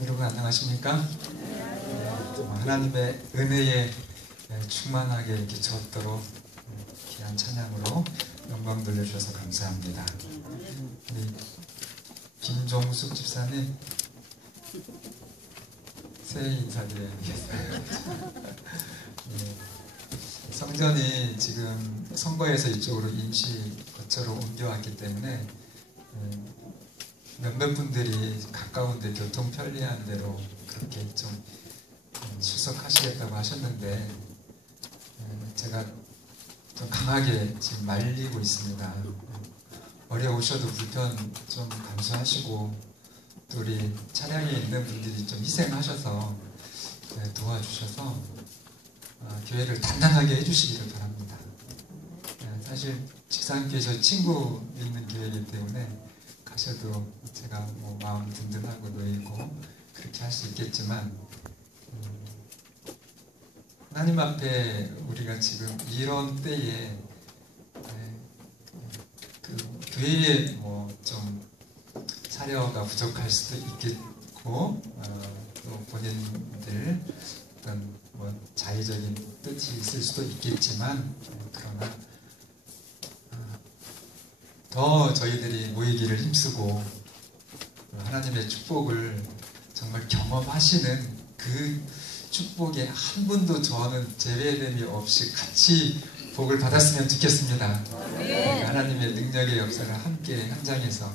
여러분 안녕하십니까? 하나님의 은혜에 충만하게 이렇게 저토록 귀한 찬양으로 영광 돌려주셔서 감사합니다. 우리 김종숙 집사님 새해 인사드리겠습니다. 성전이 지금 선거에서 이쪽으로 임시 거처로 옮겨왔기 때문에 몇몇 분들이 가까운데 교통 편리한 데로 그렇게 좀 출석하시겠다고 하셨는데 제가 좀 강하게 지금 말리고 있습니다. 어려우셔도 불편 좀 감수하시고 또 우리 차량에 있는 분들이 좀 희생하셔서 도와주셔서 교회를 단단하게 해주시기를 바랍니다. 사실 직사님께서 친구 있는 교회이기 때문에 가셔도 제가 뭐 마음 든든하고 놓이고 그렇게 할 수 있겠지만 하나님 앞에 우리가 지금 이런 때에 그 교회에 뭐 좀 사려가 부족할 수도 있겠고 또 본인들 어떤 뭐 자의적인 뜻이 있을 수도 있겠지만 그러나 더 저희들이 모이기를 힘쓰고 하나님의 축복을 정말 경험하시는 그 축복에 한 분도 저는 제외됨이 없이 같이 복을 받았으면 좋겠습니다. 하나님의 능력의 역사를 함께 현장에서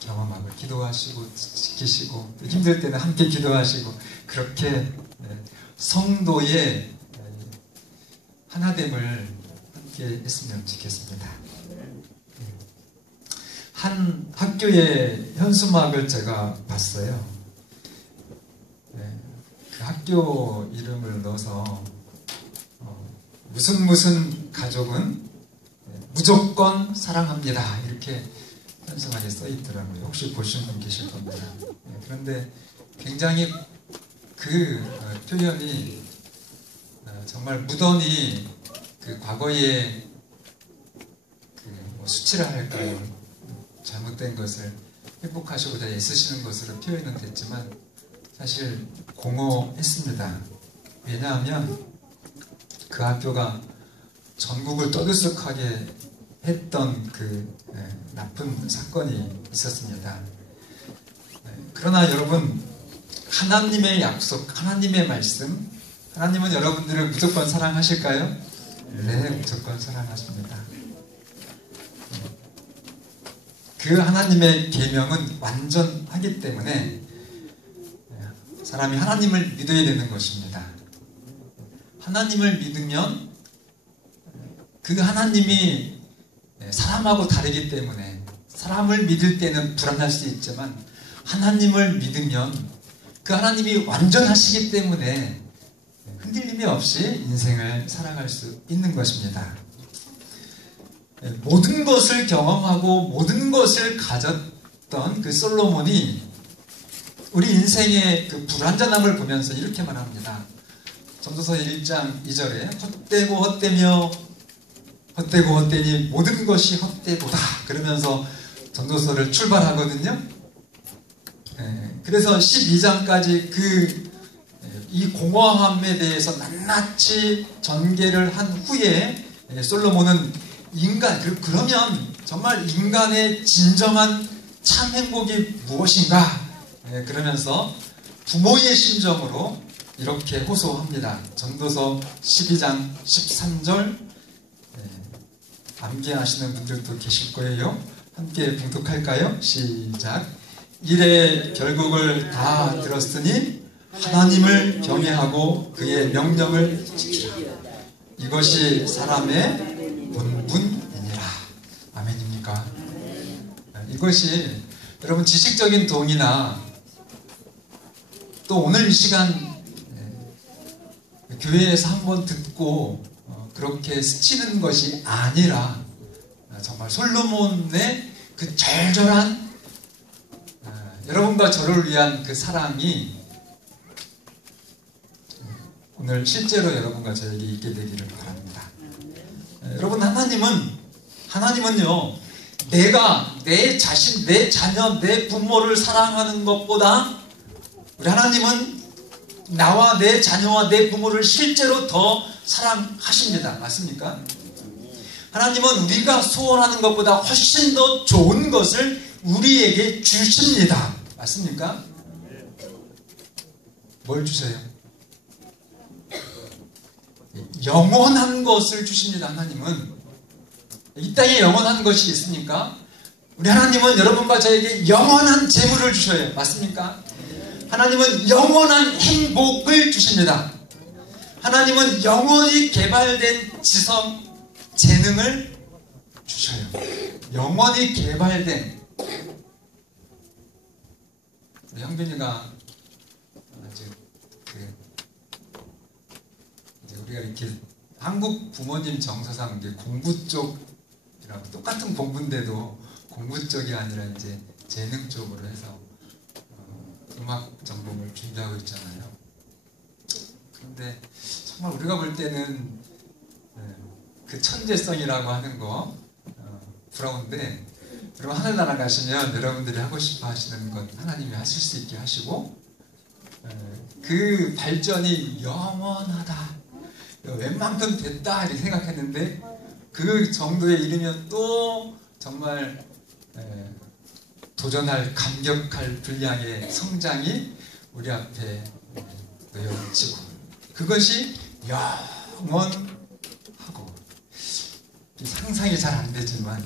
경험하고 기도하시고 지키시고 힘들 때는 함께 기도하시고 그렇게 성도의 하나됨을 함께 했으면 좋겠습니다. 한 학교의 현수막을 제가 봤어요. 그 학교 이름을 넣어서 무슨 가족은 무조건 사랑합니다 이렇게 현수막에 써 있더라고요. 혹시 보신 분 계실 겁니다. 그런데 굉장히 그 표현이 정말 무던히 그 과거에 뭐 수치라 할까요? 잘못된 것을 회복하시고자 애쓰시는 것으로 표현은 됐지만 사실 공허했습니다. 왜냐하면 그 학교가 전국을 떠들썩하게 했던 그 나쁜 사건이 있었습니다. 그러나 여러분 하나님의 약속, 하나님의 말씀 하나님은 여러분들을 무조건 사랑하실까요? 네, 무조건 사랑하십니다. 그 하나님의 계명은 완전하기 때문에 사람이 하나님을 믿어야 되는 것입니다. 하나님을 믿으면 그 하나님이 사람하고 다르기 때문에 사람을 믿을 때는 불안할 수 있지만 하나님을 믿으면 그 하나님이 완전하시기 때문에 흔들림이 없이 인생을 살아갈 수 있는 것입니다. 모든 것을 경험하고 모든 것을 가졌던 그 솔로몬이 우리 인생의 그 불완전함을 보면서 이렇게 말합니다. 전도서 1장 2절에 헛되고 헛되며 헛되고 헛되니 모든 것이 헛되도다 그러면서 전도서를 출발하거든요. 그래서 12장까지 이 공허함에 대해서 낱낱이 전개를 한 후에 솔로몬은 그러면 정말 인간의 진정한 참 행복이 무엇인가? 그러면서 부모의 심정으로 이렇게 호소합니다. 전도서 12장 13절 암기하시는 분들도 계실 거예요. 함께 봉독할까요? 시작. 이래 결국을 다 들었으니 하나님을 경외하고 그의 명령을 지키라. 이것이 사람의 본분이니라. 아멘입니까? 이것이 여러분 지식적인 동의나 또 오늘 이 시간 교회에서 한번 듣고 그렇게 스치는 것이 아니라 정말 솔로몬의 그 절절한 여러분과 저를 위한 그 사랑이 오늘 실제로 여러분과 저에게 있게 되기를 바랍니다. 여러분 하나님은요 내가 내 자신, 내 자녀, 내 부모를 사랑하는 것보다 우리 하나님은 나와 내 자녀와 내 부모를 실제로 더 사랑하십니다. 맞습니까? 하나님은 우리가 소원하는 것보다 훨씬 더 좋은 것을 우리에게 주십니다. 맞습니까? 뭘 주세요? 영원한 것을 주십니다. 하나님은. 이 땅에 영원한 것이 있습니까? 우리 하나님은 여러분과 저에게 영원한 재물을 주셔요. 맞습니까? 하나님은 영원한 행복을 주십니다. 하나님은 영원히 개발된 지성, 재능을 주셔요. 영원히 개발된. 우리 형빈이가 아주 우리가 이렇게 한국 부모님 정서상 이제 공부 쪽이라고 똑같은 공부인데도 공부 쪽이 아니라 이제 재능 쪽으로 해서 음악 전공을 준비하고 있잖아요. 그런데 정말 우리가 볼 때는 그 천재성이라고 하는 거 부러운데, 여러분 하늘나라 가시면 여러분들이 하고 싶어 하시는 것 하나님이 하실 수 있게 하시고, 그 발전이 영원하다, 웬만큼 됐다 이렇게 생각했는데 그 정도에 이르면 또 정말 도전할, 감격할 분량의 성장이 우리 앞에 놓여지고, 그것이 영원하고, 상상이 잘 안 되지만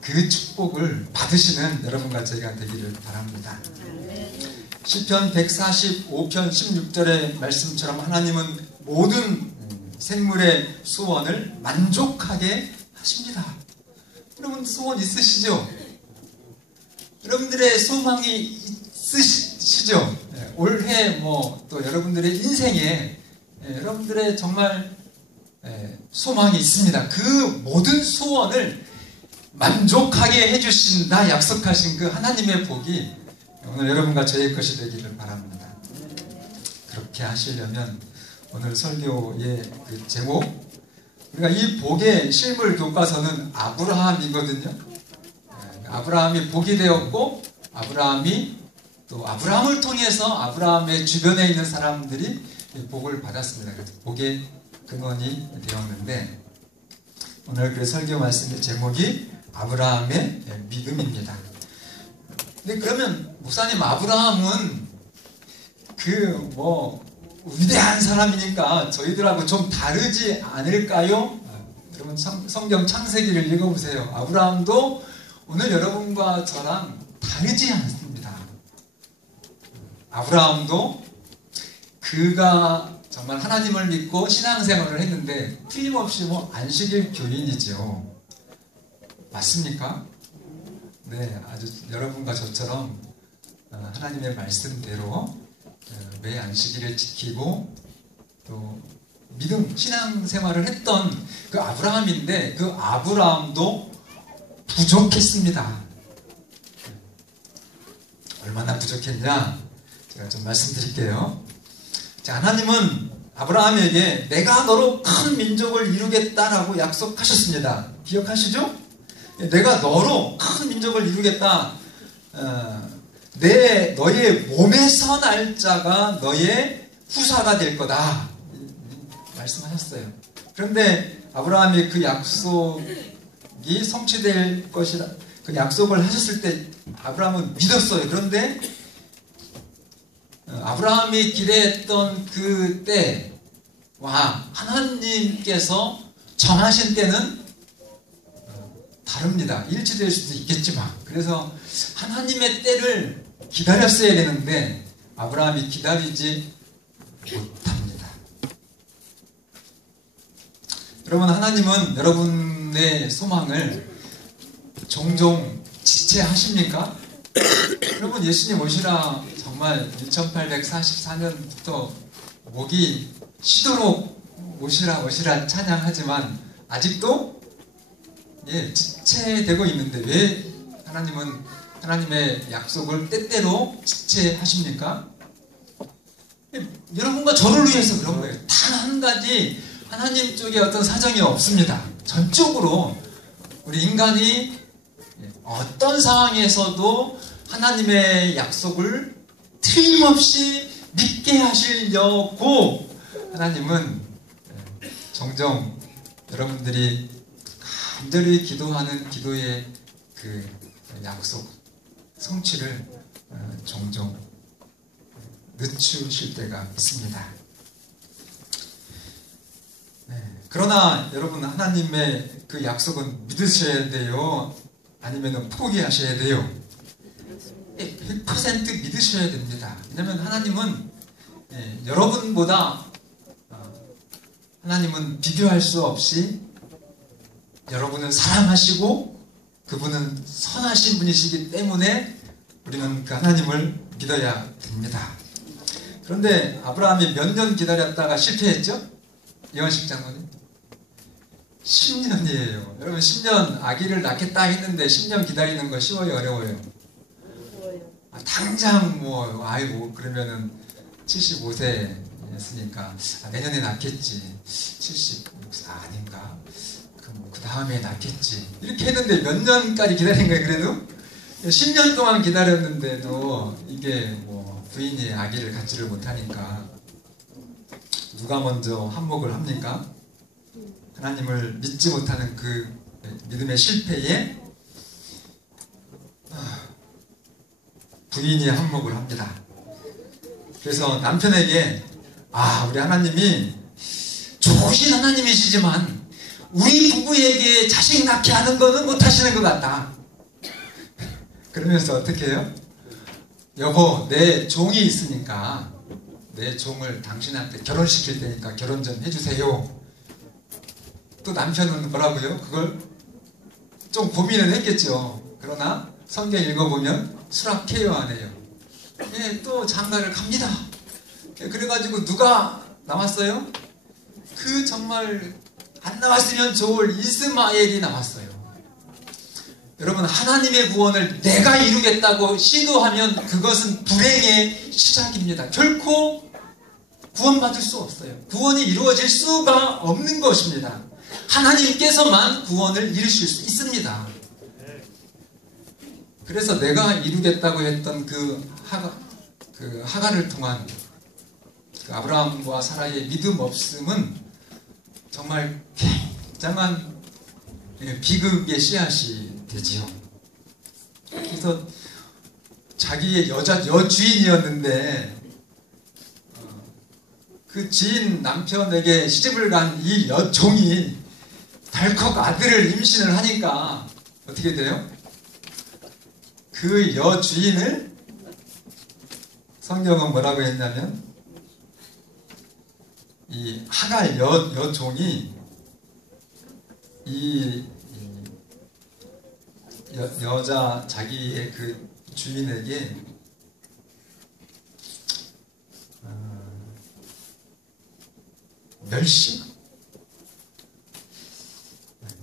그 축복을 받으시는 여러분과 저희가 되기를 바랍니다. 시편 145편 16절의 말씀처럼 하나님은 모든 생물의 소원을 만족하게 하십니다. 여러분 소원 있으시죠? 여러분들의 소망이 있으시죠? 올해 또 여러분들의 인생에 여러분들의 정말 소망이 있습니다. 그 모든 소원을 만족하게 해주신다 약속하신 그 하나님의 복이 오늘 여러분과 저의 것이 되기를 바랍니다. 그렇게 하시려면 오늘 설교의 그 제목, 우리가 이 복의 실물 교과서는 아브라함이거든요. 아브라함이 복이 되었고, 아브라함이 또 아브라함을 통해서 아브라함의 주변에 있는 사람들이 복을 받았습니다. 그래서 복의 근원이 되었는데, 오늘 그 설교 말씀의 제목이 아브라함의 믿음입니다. 근데 그러면 목사님, 아브라함은 위대한 사람이니까 저희들하고 좀 다르지 않을까요? 여러분 성경 창세기를 읽어보세요. 아브라함도 오늘 여러분과 저랑 다르지 않습니다. 아브라함도 그가 정말 하나님을 믿고 신앙생활을 했는데 틀림없이 안식일 교인이죠. 맞습니까? 네, 아주 여러분과 저처럼 하나님의 말씀대로 매 안식일을 지키고 또 믿음, 신앙생활을 했던 그 아브라함인데, 그 아브라함도 부족했습니다. 얼마나 부족했냐? 제가 좀 말씀드릴게요. 자, 하나님은 아브라함에게 내가 너로 큰 민족을 이루겠다라고 약속하셨습니다. 기억하시죠? 내가 너로 큰 민족을 이루겠다. 너의 몸에서 날 자가 너의 후사가 될 거다 말씀하셨어요. 그런데 아브라함이 그 약속이 성취될 것이다, 그 약속을 하셨을 때 아브라함은 믿었어요. 그런데 아브라함이 기대했던 그 때와 하나님께서 정하신 때는 다릅니다. 일치될 수도 있겠지만, 그래서 하나님의 때를 기다렸어야 되는데 아브라함이 기다리지 못합니다. 여러분, 하나님은 여러분의 소망을 종종 지체하십니까? 여러분, 예수님 오시라 정말 1844년부터 목이 쉬도록 오시라 오시라 찬양하지만 아직도 지체되고 있는데 왜 하나님은 하나님의 약속을 때때로 지체하십니까? 여러분과 저를 위해서 그런 거예요. 단 한 가지 하나님 쪽에 어떤 사정이 없습니다. 전적으로 우리 인간이 어떤 상황에서도 하나님의 약속을 틀림없이 믿게 하시려고 하나님은 종종 여러분들이 간절히 기도하는 기도의 그 약속, 성취를 종종 늦추실 때가 있습니다. 그러나 여러분, 하나님의 그 약속은 믿으셔야 돼요? 아니면 포기하셔야 돼요? 100% 믿으셔야 됩니다. 왜냐하면 하나님은 여러분보다 하나님은 비교할 수 없이 여러분은 사랑하시고 그분은 선하신 분이시기 때문에 우리는 그 하나님을 믿어야 됩니다. 그런데 아브라함이 몇 년 기다렸다가 실패했죠? 이완식 장로님? 10년이에요. 여러분, 10년 아기를 낳겠다 했는데 10년 기다리는 거 쉬워요, 어려워요? 당장 아이고 그러면은 75세였으니까 내년에 낳겠지. 76세 아닌가? 그 다음에 낳겠지. 이렇게 했는데 몇 년까지 기다린 거예요, 그래도? 10년 동안 기다렸는데도 이게 부인이 아기를 갖지를 못하니까 누가 먼저 한몫을 합니까? 하나님을 믿지 못하는 그 믿음의 실패에 부인이 한몫을 합니다. 그래서 남편에게 우리 하나님이 좋으신 하나님이시지만 우리 부부에게 자식 낳게 하는 거는 못하시는 것 같다. 그러면서 어떻게 해요? 여보, 내 종이 있으니까 내 종을 당신한테 결혼시킬 테니까 결혼 좀 해주세요. 또 남편은 뭐라고요? 그걸 좀 고민을 했겠죠. 그러나 성경 읽어보면 수락해요, 안 해요? 또 장가를 갑니다. 그래가지고 누가 나왔어요? 그 정말 안 나왔으면 좋을 이스마엘이 나왔어요. 여러분, 하나님의 구원을 내가 이루겠다고 시도하면 그것은 불행의 시작입니다. 결코 구원받을 수 없어요. 구원이 이루어질 수가 없는 것입니다. 하나님께서만 구원을 이루실 수 있습니다. 그래서 내가 이루겠다고 했던 그 하가를 통한 그 아브라함과 사라의 믿음 없음은 정말 굉장한 비극의 씨앗이 되지요. 그래서 자기의 여주인이었는데 그 지인 남편에게 시집을 간 이 여종이 덜컥 아들을 임신을 하니까 어떻게 돼요? 그 여주인을 성경은 뭐라고 했냐면 이 하갈 여종이 이 여자 자기의 그 주인에게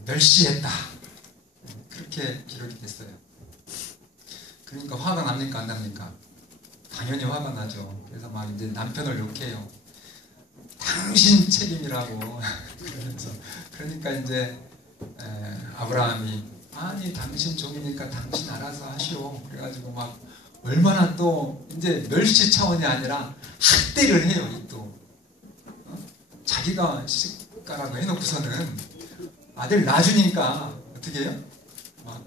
멸시했다. 그렇게 기록이 됐어요. 그러니까 화가 납니까, 안 납니까? 당연히 화가 나죠. 그래서 막 이제 남편을 욕해요. 당신 책임이라고. 그러면서 그러니까 이제 아브라함이 아니 당신 종이니까 당신 알아서 하시오. 그래가지고 막 얼마나 또 이제 멸시 차원이 아니라 학대를 해요. 또 자기가 시집가라고 해놓고서는 아들 낳아주니까 어떻게 해요? 막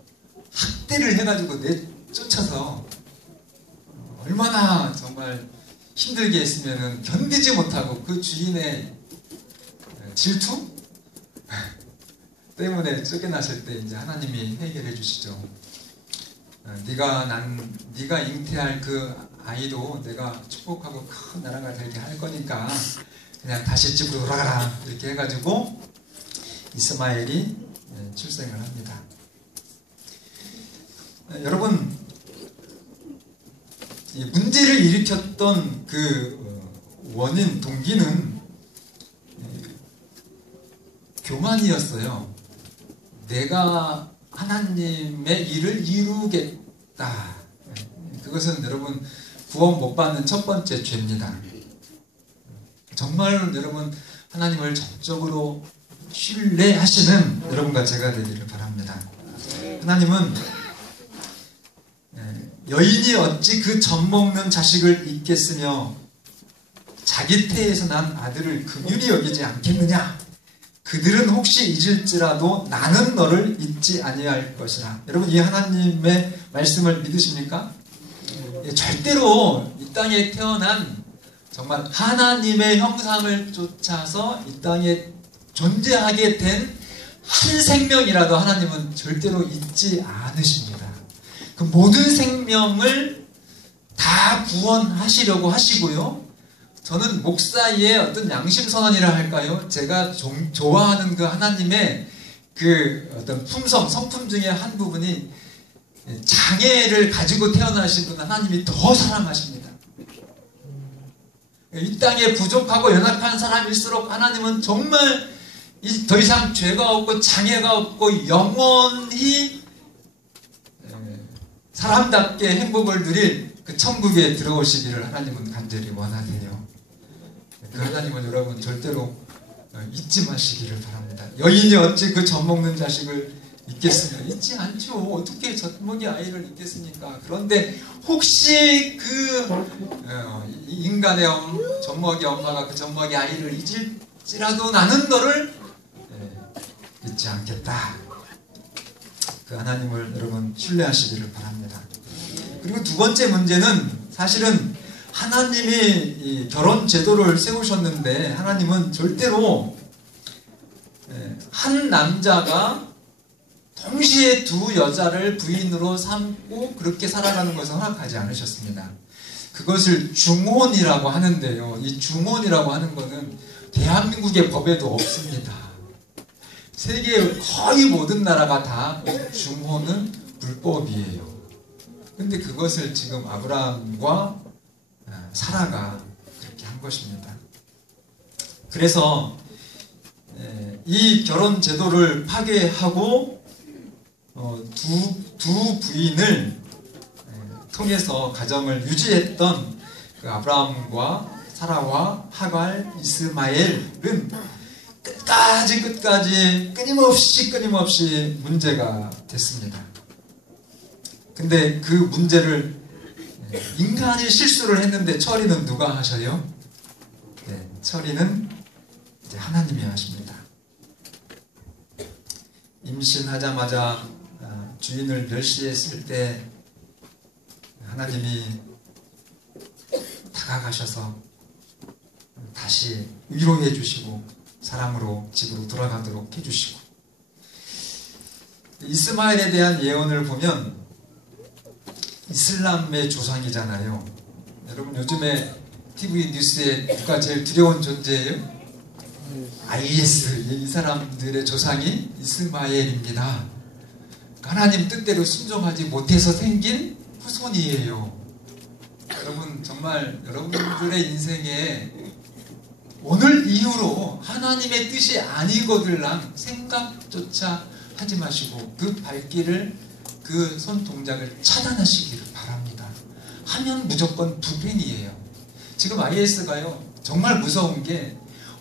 학대를 해가지고 내쫓아서 얼마나 정말 힘들게 했으면은 견디지 못하고 그 주인의 질투 때문에 쫓겨났을 때 이제 하나님이 해결해 주시죠. 네가 잉태할 그 아이도 내가 축복하고 큰 나라가 되게 할 거니까 그냥 다시 집으로 돌아가라 이렇게 해가지고 이스마엘이 출생을 합니다. 여러분, 이 문제를 일으켰던 그 원인, 동기는 교만이었어요. 내가 하나님의 일을 이루겠다. 그것은 여러분 구원 못 받는 첫 번째 죄입니다. 정말 여러분 하나님을 전적으로 신뢰하시는 여러분과 제가 되기를 바랍니다. 하나님은 여인이 어찌 그 젖먹는 자식을 잊겠으며 자기 태에서 난 아들을 긍휼히 여기지 않겠느냐. 그들은 혹시 잊을지라도 나는 너를 잊지 아니할 것이라. 여러분, 이 하나님의 말씀을 믿으십니까? 절대로 이 땅에 태어난 정말 하나님의 형상을 쫓아서 이 땅에 존재하게 된 한 생명이라도 하나님은 절대로 잊지 않으십니다. 그 모든 생명을 다 구원하시려고 하시고요. 저는 목사의 어떤 양심선언이라 할까요? 제가 좋아하는 그 하나님의 그 어떤 품성, 성품 중에 한 부분이 장애를 가지고 태어나신 분은 하나님이 더 사랑하십니다. 이 땅에 부족하고 연약한 사람일수록 하나님은 정말 더 이상 죄가 없고 장애가 없고 영원히 사람답게 행복을 누릴 그 천국에 들어오시기를 하나님은 간절히 원하세요. 그 하나님은 여러분 절대로 잊지 마시기를 바랍니다. 여인이 어찌 그 젖먹는 자식을 잊겠으며 잊지 않죠. 어떻게 젖먹이 아이를 잊겠습니까? 그런데 혹시 그 인간의 젖먹이 엄마가 그 젖먹이 아이를 잊을지라도 나는 너를 잊지 않겠다. 그 하나님을 여러분 신뢰하시기를 바랍니다. 그리고 두 번째 문제는 사실은 하나님이 이 결혼 제도를 세우셨는데 하나님은 절대로 한 남자가 동시에 두 여자를 부인으로 삼고 그렇게 살아가는 것을 허락하지 않으셨습니다. 그것을 중혼이라고 하는데요. 이 중혼이라고 하는 것은 대한민국의 법에도 없습니다. 세계의 거의 모든 나라가 다 중혼은 불법이에요. 근데 그것을 지금 아브라함과 사라가 그렇게 한 것입니다. 그래서 이 결혼 제도를 파괴하고 두 부인을 통해서 가정을 유지했던 그 아브라함과 사라와 하갈, 이스마엘은 끝까지 끊임없이 문제가 됐습니다. 근데 그 문제를 인간이 실수를 했는데 처리는 누가 하셔요? 처리는 이제 하나님이 하십니다. 임신하자마자 주인을 멸시했을 때 하나님이 다가가셔서 다시 위로해 주시고 사랑으로 집으로 돌아가도록 해주시고, 이스마엘에 대한 예언을 보면 이슬람의 조상이잖아요. 여러분 요즘에 TV 뉴스에 누가 제일 두려운 존재예요? IS. 이 사람들의 조상이 이스마엘입니다. 하나님 뜻대로 순종하지 못해서 생긴 후손이에요. 여러분 정말 여러분들의 인생에 오늘 이후로 하나님의 뜻이 아니거들랑 생각조차 하지 마시고 그 발길을, 그 손동작을 차단하시기를 바랍니다. 하면 무조건 불행이에요. 지금 IS가요 정말 무서운 게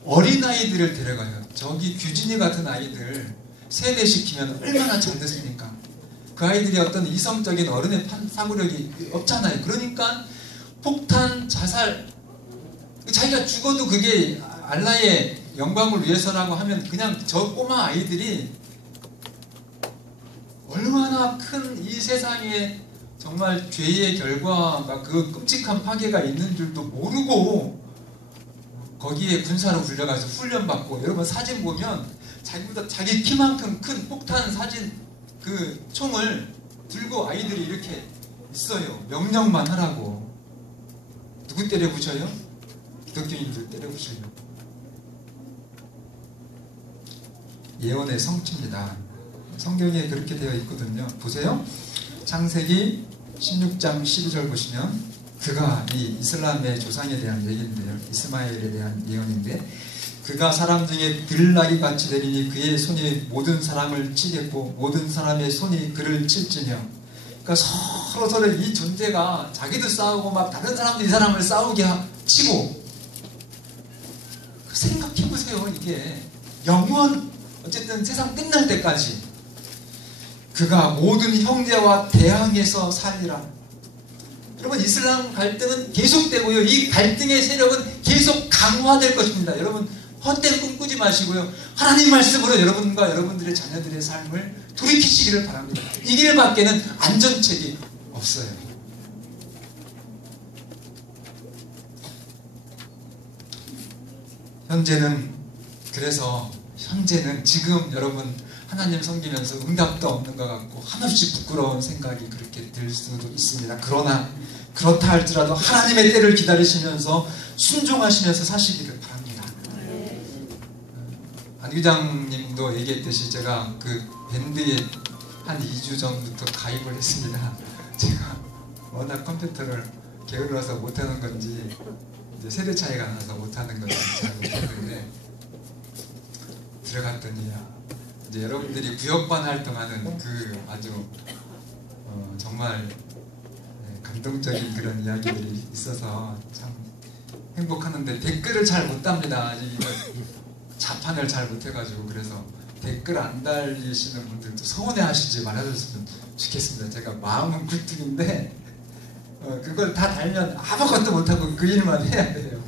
어린아이들을 데려가요. 저기 규진이 같은 아이들 세뇌시키면 얼마나 잘 됐습니까? 그 아이들이 어떤 이성적인 어른의 사고력이 없잖아요. 그러니까 폭탄, 자살, 자기가 죽어도 그게 알라의 영광을 위해서라고 하면 그냥 저 꼬마 아이들이 얼마나 큰 이 세상에 정말 죄의 결과가 그 끔찍한 파괴가 있는 줄도 모르고 거기에 군사로 불려가서 훈련받고, 여러분 사진 보면 자기보다 자기 키만큼 큰 폭탄 사진 그 총을 들고 아이들이 이렇게 있어요. 명령만 하라고. 누구 때려 부셔요? 기독교인들 때려 부셔요. 예언의 성취입니다. 성경에 그렇게 되어 있거든요. 보세요. 창세기 16장 12절 보시면 그가, 이 이슬람의 조상에 대한 얘기인데요. 이스마엘에 대한 예언인데, 그가 사람 중에 들나귀 같이 되리니 그의 손이 모든 사람을 치겠고 모든 사람의 손이 그를 칠지며. 그러니까 서로 이 존재가 자기도 싸우고 막 다른 사람도 이 사람을 싸우게 치고. 생각해보세요. 이게 영원, 어쨌든 세상 끝날 때까지 그가 모든 형제와 대항해서 살리라. 여러분 이슬람 갈등은 계속되고요. 이 갈등의 세력은 계속 강화될 것입니다. 여러분 헛된 꿈 꾸지 마시고요. 하나님 말씀으로 여러분과 여러분들의 자녀들의 삶을 돌이키시기를 바랍니다. 이 길밖에는 안전책이 없어요. 현재는 지금 여러분 하나님 섬기면서 응답도 없는 것 같고 한없이 부끄러운 생각이 그렇게 들 수도 있습니다. 그러나 그렇다 할지라도 하나님의 때를 기다리시면서 순종하시면서 사시기를 바랍니다. 안 기장님도 얘기했듯이 제가 그 밴드에 한 2주 전부터 가입을 했습니다. 제가 워낙 컴퓨터를 게을러서 못하는 건지 이제 세대 차이가 나서 못하는 건지 잘 모르겠는데 들어갔더니 이제 여러분들이 구역반 활동하는 그 아주 정말 감동적인 그런 이야기들이 있어서 참 행복하는데 댓글을 잘 못 답니다. 이거 자판을 잘 못해가지고 그래서 댓글 안 달리시는 분들도 서운해하시지 말아줬으면 좋겠습니다. 제가 마음은 굴뚝인데 그걸 다 달면 아무것도 못하고 그 일만 해야 돼요.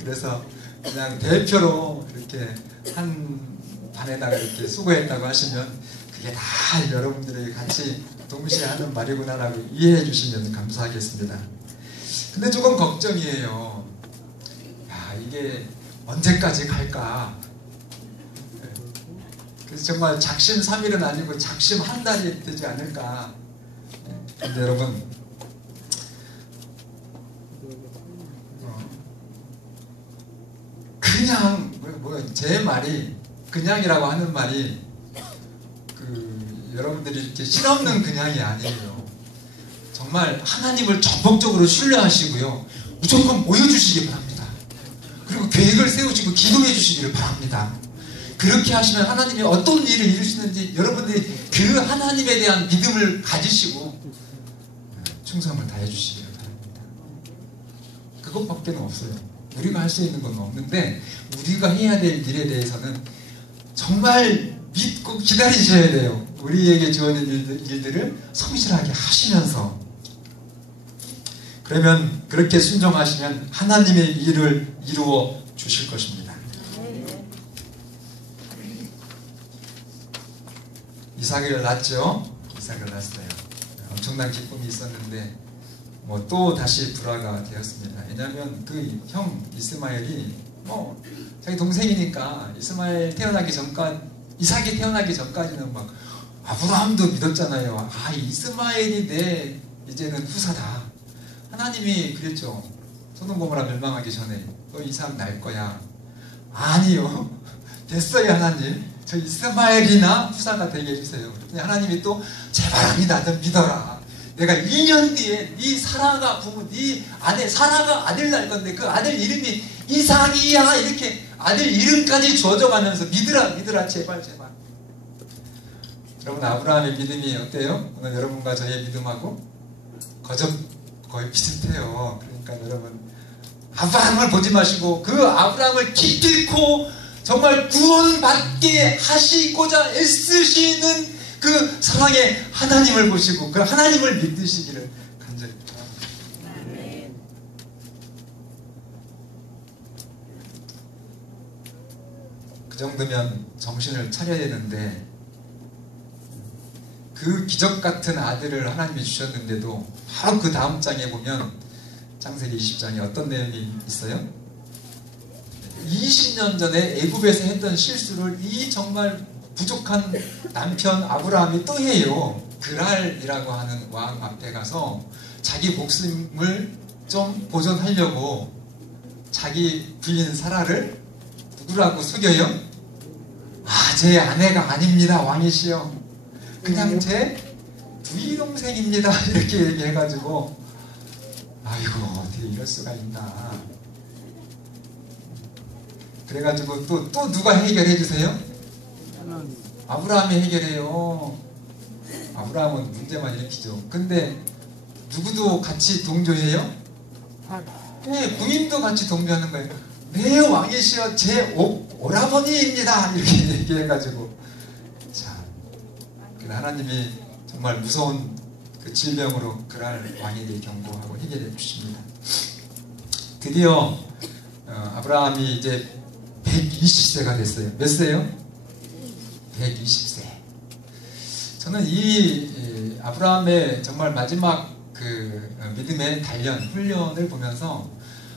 그래서 그냥 대표로 이렇게 한 반에다가 이렇게 수고했다고 하시면 그게 다 여러분들이 같이 동시에 하는 말이구나라고 이해해 주시면 감사하겠습니다. 근데 조금 걱정이에요. 야, 이게 언제까지 갈까? 그래서 정말 작심 3일은 아니고 작심 한 달이 되지 않을까? 근데 여러분 그냥 제 말이 그냥이라고 하는 말이 여러분들이 이렇게 실없는 그냥이 아니에요. 정말 하나님을 전폭적으로 신뢰하시고요. 무조건 모여주시기 바랍니다. 그리고 계획을 세우시고 기도해 주시기를 바랍니다. 그렇게 하시면 하나님이 어떤 일을 이루시는지 여러분들이 그 하나님에 대한 믿음을 가지시고 충성을 다해 주시기를 바랍니다. 그것밖에는 없어요. 우리가 할 수 있는 건 없는데 우리가 해야 될 일에 대해서는 정말 믿고 기다리셔야 돼요. 우리에게 주어진 일들을 성실하게 하시면서 그러면 그렇게 순종하시면 하나님의 일을 이루어 주실 것입니다. 이삭을 낳았죠. 이삭을 낳았어요. 엄청난 기쁨이 있었는데 또 다시 불화가 되었습니다. 왜냐하면 그 형 이스마엘이 자기 동생이니까 이삭이 태어나기 전까지는 막 아브라함도 믿었잖아요. 이스마엘이 내 이제는 후사다. 하나님이 그랬죠. 소돔 고모라 멸망하기 전에 너 이삭 낳을 거야. 아니요. 됐어요 하나님. 저 이스마엘이나 후사가 되게 해주세요. 그랬더니 하나님이 또 제발합니다. 너 믿어라. 내가 2년 뒤에 네 사라가 부모, 네 아내 사라가 아들 낳을 건데 그 아들 이름이 이삭이야. 이렇게 아들 이름까지 주어져가면서 믿으라 제발. 여러분 아브라함의 믿음이 어때요? 오늘 여러분과 저의 믿음하고 거의 비슷해요. 그러니까 여러분 아브라함을 보지 마시고 그 아브라함을 기필코 정말 구원받게 하시고자 애쓰시는 그 사랑의 하나님을 보시고 그 하나님을 믿으시기를 간절히 바랍니다. 그 정도면 정신을 차려야 되는데 그 기적 같은 아들을 하나님이 주셨는데도 바로 그 다음 장에 보면 창세기 20장에 어떤 내용이 있어요? 20년 전에 애굽에서 했던 실수를 이 정말 부족한 남편 아브라함이 또 해요. 그랄이라고 하는 왕 앞에 가서 자기 목숨을 좀 보존하려고 자기 부인 사라를 누구라고 속여요? 제 아내가 아닙니다 왕이시여. 그냥 제 두이 동생입니다. 이렇게 얘기해가지고 아이고 어떻게 이럴 수가 있나. 그래가지고 또 누가 해결해 주세요? 아브라함이 해결해요. 아브라함은 문제만 일으키죠. 근데 누구도 같이 동조해요? 네, 부인도 같이 동조하는 거예요. 네, 왕이시여 제 오라버니입니다. 이렇게 얘기해가지고 참 하나님이 정말 무서운 그 질병으로 그랄 왕에게 경고하고 해결해 주십니다. 드디어 아브라함이 이제 120세가 됐어요. 몇 세요? 120세. 저는 이 아브라함의 정말 마지막 그 믿음의 단련, 훈련을 보면서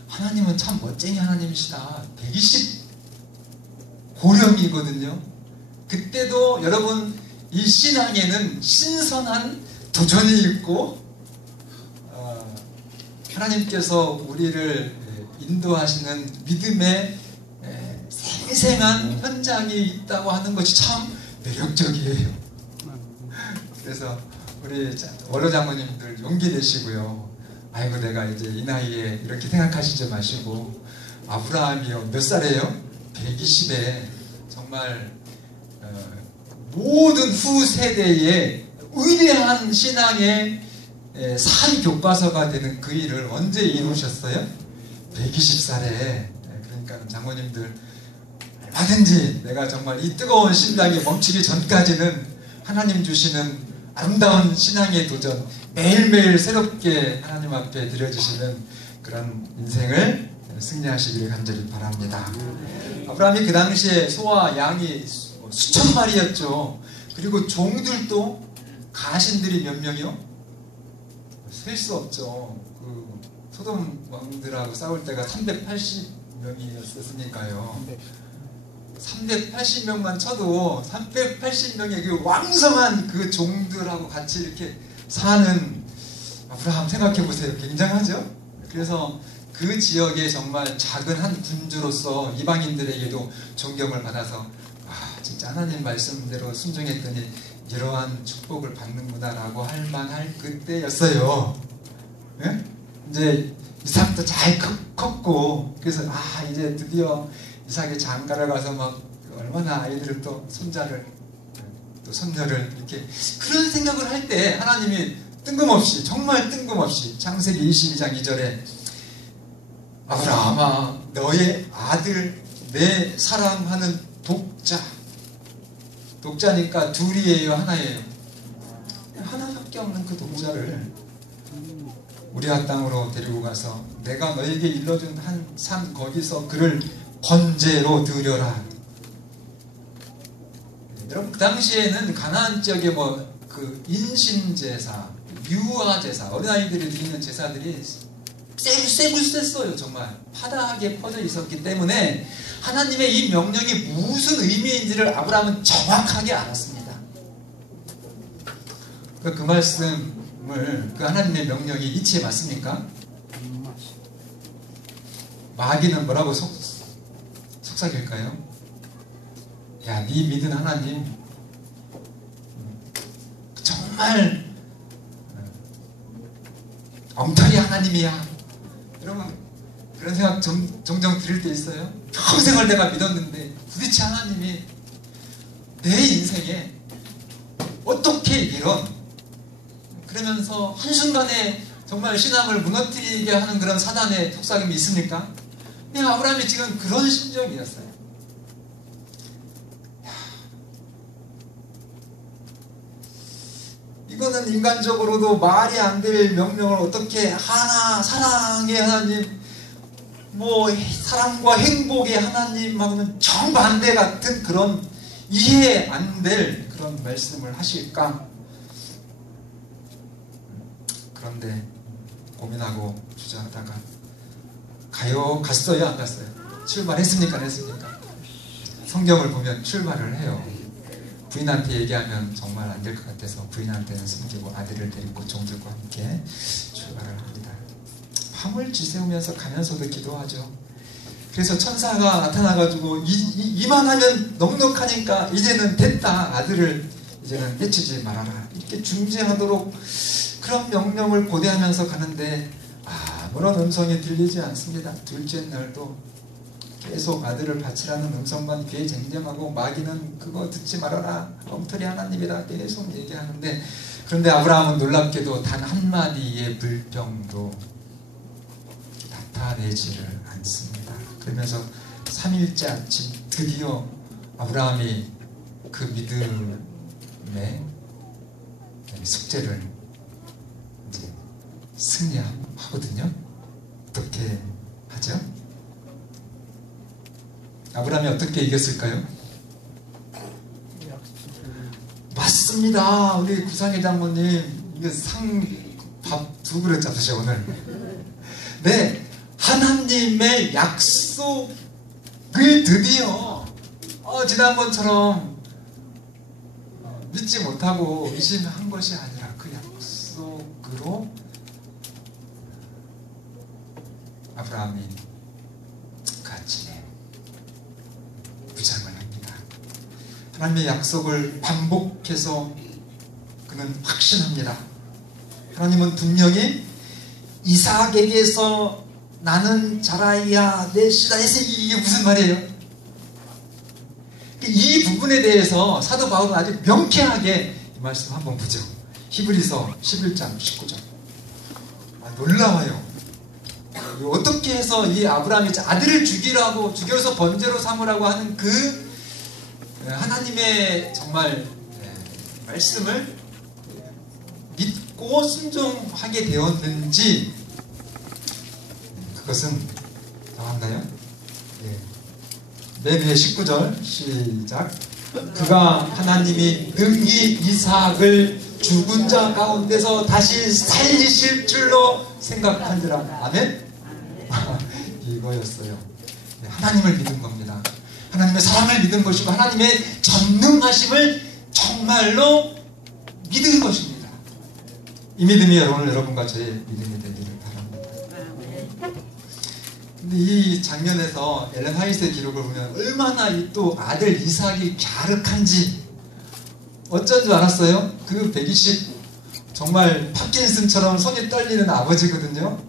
하나님은 참 멋쟁이 하나님이시다. 120 고령이거든요. 그때도 여러분 이 신앙에는 신선한 도전이 있고 하나님께서 우리를 인도하시는 믿음의 생생한 현장이 있다고 하는 것이 참 매력적이에요. 그래서 우리 원로 장모님들 용기 내시고요. 아이고 내가 이제 이 나이에 이렇게 생각하시지 마시고 아브라함이요 몇 살이에요? 120에 정말 모든 후 세대의 위대한 신앙의 산 교과서가 되는 그 일을 언제 이루셨어요? 120살에. 그러니까 장모님들 얼마든지 내가 정말 이 뜨거운 심장이 멈추기 전까지는 하나님 주시는 아름다운 신앙의 도전 매일매일 새롭게 하나님 앞에 드려주시는 그런 인생을 승리하시기를 간절히 바랍니다. 아브라함이 그 당시에 소와 양이 수천 마리였죠. 그리고 종들도 가신들이 몇 명이요? 셀 수 없죠. 그 소돔 왕들하고 싸울 때가 380명이었으니까요. 380명만 쳐도 380명의 그 왕성한 그 종들하고 같이 이렇게 사는 아브라함 생각해 보세요. 굉장하죠? 그래서 그 지역에 정말 작은 한 군주로서 이방인들에게도 존경을 받아서 진짜 하나님 말씀대로 순종했더니 이러한 축복을 받는구나 라고 할 만할 그때였어요. 네? 이제 이삭도 잘 컸고 그래서 이제 드디어 이삭이 장가를 가서 막 얼마나 아이들을 또 손자를 또 손녀를 이렇게 그런 생각을 할 때 하나님이 뜬금없이 정말 뜬금없이 창세기 22장 2절에 아브라함아 너의 아들 내 사랑하는 독자니까 둘이에요 하나예요? 하나밖에 없는 그 독자를 우리아 땅으로 데리고 가서 내가 너에게 일러준 한 산 거기서 그를 번제로 드려라. 여러분 그 당시에는 가나안 지역에 뭐 그 인신제사, 유아제사, 어린아이들이 드리는 제사들이 쎄었어요. 정말 파다하게 퍼져 있었기 때문에 하나님의 이 명령이 무슨 의미인지를 아브라함은 정확하게 알았습니다. 그 말씀을 그 하나님의 명령이 이치에 맞습니까? 마귀는 뭐라고 속삭일까요? 야, 네 믿은 하나님 정말 엉터리 하나님이야. 여러분 그런 생각 종종 들을 때 있어요. 평생을 내가 믿었는데 도대체 하나님이 내 인생에 어떻게 이런 그러면서 한순간에 정말 신앙을 무너뜨리게 하는 그런 사단의 속삭임이 있습니까? 그냥 아브라함이 지금 그런 심정이었어요. 이거는 인간적으로도 말이 안 될 명령을 어떻게 하나 사랑의 하나님 뭐 사랑과 행복의 하나님하고는 정반대 같은 그런 이해 안 될 그런 말씀을 하실까? 그런데 고민하고 주저하다가 갔어요? 안 갔어요? 출발했습니까? 안 했습니까? 성경을 보면 출발을 해요. 부인한테 얘기하면 정말 안 될 것 같아서 부인한테는 숨기고 아들을 데리고 종들과 함께 출발을 합니다. 밤을 지새우면서 가면서도 기도하죠. 그래서 천사가 나타나가지고 이만하면 넉넉하니까 이제는 됐다. 아들을 이제는 해치지 말아라. 이렇게 중재하도록 그런 명령을 고대하면서 가는데 아무런 음성이 들리지 않습니다. 둘째 날도 계속 아들을 바치라는 음성만 귀에 쟁쟁하고 마귀는 그거 듣지 말아라. 엉터리 하나님이다. 계속 얘기하는데 그런데 아브라함은 놀랍게도 단 한마디의 불평도 나타내지를 않습니다. 그러면서 3일째 아침 드디어 아브라함이 그 믿음의 숙제를 승리하거든요. 어떻게 하죠? 아브라함이 어떻게 이겼을까요? 맞습니다. 우리 구상회 장모님 이거 밥 2그릇 잡으셔 오늘. 네, 하나님의 약속을 드디어 지난번처럼 믿지 못하고 의심한 것이 아니라 그 약속으로 아브라함이 같이 부장을 합니다. 하나님의 약속을 반복해서 그는 확신합니다. 하나님은 분명히 이삭에게서 나는 자라이야 내 씨다에서 이게 무슨 말이에요? 이 부분에 대해서 사도 바울은 아주 명쾌하게 이 말씀 한번 보죠. 히브리서 11장 19절. 놀라워요. 어떻게 해서 이 아브라함이 아들을 죽여서 번제로 삼으라고 하는 그 하나님의 정말 말씀을 믿고 순종하게 되었는지, 그것은 나왔나요? 맨 위에 19절 시작. 그가 하나님이 능히 이삭을 죽은 자 가운데서 다시 살리실 줄로 생각한지라. 아멘? 이거였어요. 하나님을 믿은 겁니다. 하나님의 사랑을 믿은 것이고 하나님의 전능하심을 정말로 믿은 것입니다. 이 믿음이 여러분과 저의 믿음이 되기를 바랍니다. 근데 이 장면에서 엘렌 화이트의 기록을 보면 얼마나 이 또 아들 이삭이 갸륵한지 어쩐 줄 알았어요? 그 120 정말 파킨슨처럼 손이 떨리는 아버지거든요.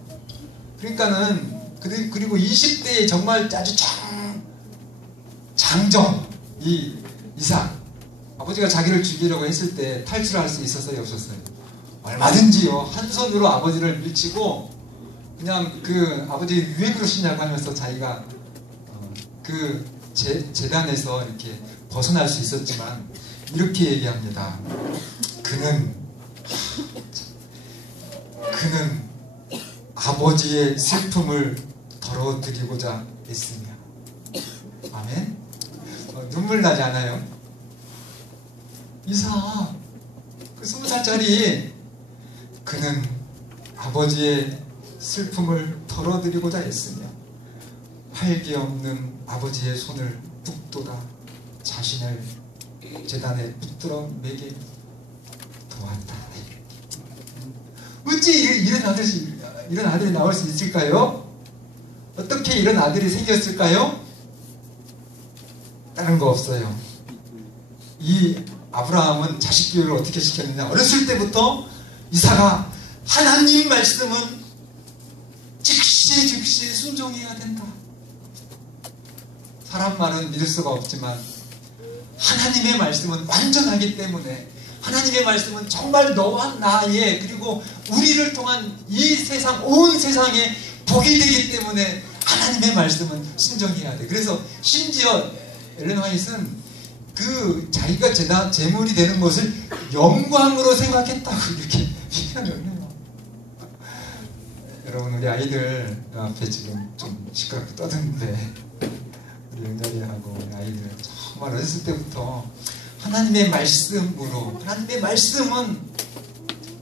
그러니까는 그리고 20대에 정말 아주 장정 이 이삭 아버지가 자기를 죽이려고 했을 때 탈출할 수 있었어요, 없었어요? 얼마든지요. 한 손으로 아버지를 밀치고 그냥 그 아버지 왜 그러시냐고 하면서 자기가 그 재단에서 이렇게 벗어날 수 있었지만 이렇게 얘기합니다. 그는 아버지의 슬픔을 덜어드리고자 했으며. 아멘. 눈물 나지 않아요? 이삭 그 20살짜리 그는 아버지의 슬픔을 덜어드리고자 했으며 활기 없는 아버지의 손을 북돋아 자신을 제단에 붙들어 매게 도왔다. 어찌 이런 아들이 나올 수 있을까요? 어떻게 이런 아들이 생겼을까요? 다른 거 없어요. 이 아브라함은 자식 교육을 어떻게 시켰느냐. 어렸을 때부터 이삭아, 하나님 말씀은 즉시 순종해야 된다. 사람 말은 믿을 수가 없지만 하나님의 말씀은 완전하기 때문에, 하나님의 말씀은 정말 너와 나의 그리고 우리를 통한 이 세상, 온 세상에 복이 되기 때문에 하나님의 말씀은 순종해야 돼. 그래서 심지어 엘렌 화이트는 그 자기가 제물이 되는 것을 영광으로 생각했다고 이렇게 표현을 해요. 여러분, 우리 아이들 앞에 지금 좀 시끄럽게 떠드는데 우리 은열이하고 우리 아이들 정말 어렸을 때부터 하나님의 말씀으로, 하나님의 말씀은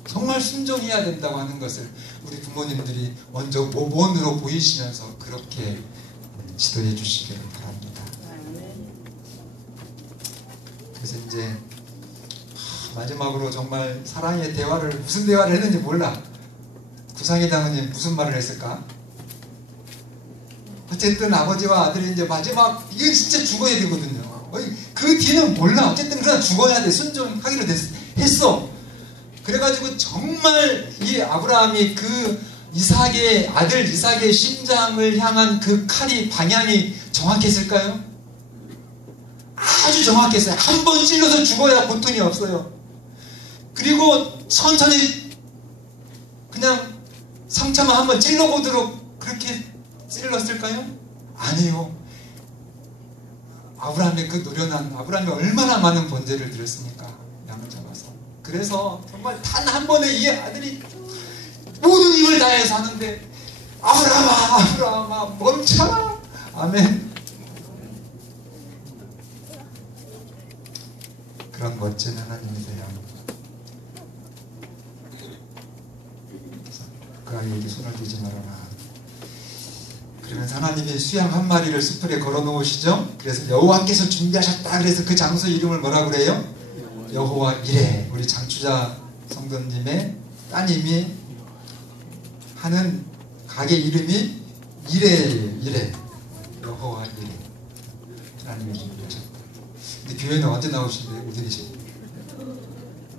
정말 순종해야 된다고 하는 것을 우리 부모님들이 먼저 모본으로 보이시면서 그렇게 지도해 주시길 바랍니다. 그래서 이제 마지막으로 정말 사랑의 대화를, 무슨 대화를 했는지 몰라. 구상의 장모님 무슨 말을 했을까? 어쨌든 아버지와 아들이 이제 마지막, 이건 진짜 죽어야 되거든요. 그 뒤는 몰라. 어쨌든 그냥 죽어야 돼. 순종하기로 했어. 그래가지고 정말 이 아브라함이 그 이삭의 아들 이삭의 심장을 향한 그 칼이 방향이 정확했을까요? 아주 정확했어요. 한 번 찔러서 죽어야 고통이 없어요. 그리고 천천히 그냥 상처만 한번 찔러보도록 그렇게 찔렀을까요? 아니요. 아브라함의 그 노련한, 아브라함이 얼마나 많은 번제를 드렸습니까? 양을 잡아서. 그래서 정말 단 한 번에 이 아들이 모든 힘을 다해서 하는데 아브라함아 멈춰라. 아멘. 그런 멋진 하나님이세요. 그 아이에게 손을 대지 말아라. 그러면서 하나님이 수양 한 마리를 수풀에 걸어 놓으시죠. 그래서 여호와께서 준비하셨다. 그래서 그 장소 이름을 뭐라고 그래요? 여호와 이레. 우리 장추자 성도님의 따님이 하는 가게 이름이 이레예요. 이레. 여호와 이레. 하나님이 준비하셨다. 근데 교회는 언제 나오신대요? 오늘이죠?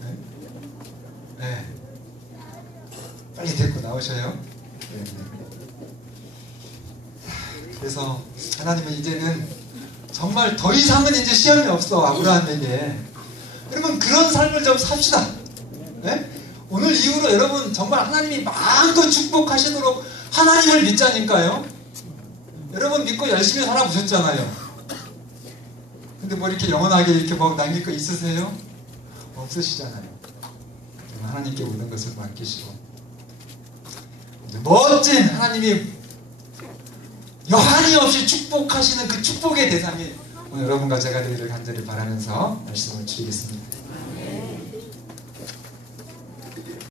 네? 네. 빨리 데리고 나오셔요. 네. 그래서 하나님은 이제는 정말 더 이상은 이제 시험이 없어. 아브라함에게. 그러면 그런 삶을 좀 삽시다. 네? 오늘 이후로 여러분 정말 하나님이 마음껏 축복하시도록 하나님을 믿자니까요. 여러분 믿고 열심히 살아보셨잖아요. 근데 뭐 이렇게 영원하게 이렇게 뭐 남길 거 있으세요? 없으시잖아요. 하나님께 모든 것을 맡기시고 멋진 하나님이 여한이 없이 축복하시는 그 축복의 대상이 오늘 여러분과 제가 되기를 간절히 바라면서 말씀을 드리겠습니다.